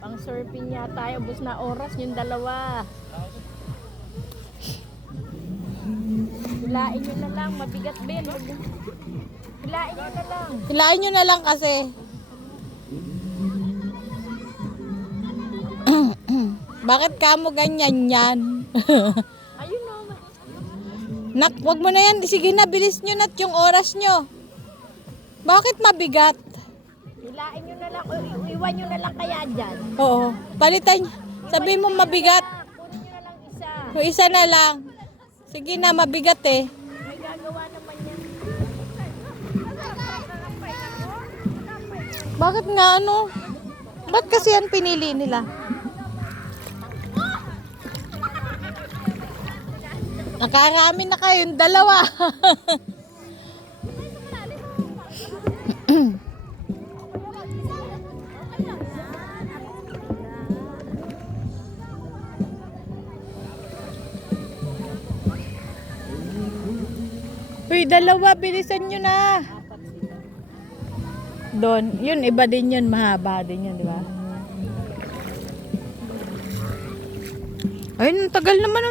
Pang surfing yata, ubos na oras yung dalawa. Hilain nyo na lang, mabigat Ben. Hilain nyo na lang. Hilain nyo na lang kasi. Bakit ka mo ganyan yan? Ayun o. Nak, wag mo na yan. Sige na, bilis nyo na yung oras nyo. Bakit mabigat? Hilain nyo na lang, iwan nyo na lang kaya dyan. Oo. Palitan. Sabi mo mabigat. Kunin nyo na lang isa. Yung isa na lang. Sige na, mabigat eh. May gagawa naman yan. Bakit nga ano? Ba't kasi yan pinili nila? Nakarami na kayong dalawa. Uy, dalawa, bilisan nyo na. Doon, yun, iba din yun, mahaba din yun, di ba? Ayun, tagal naman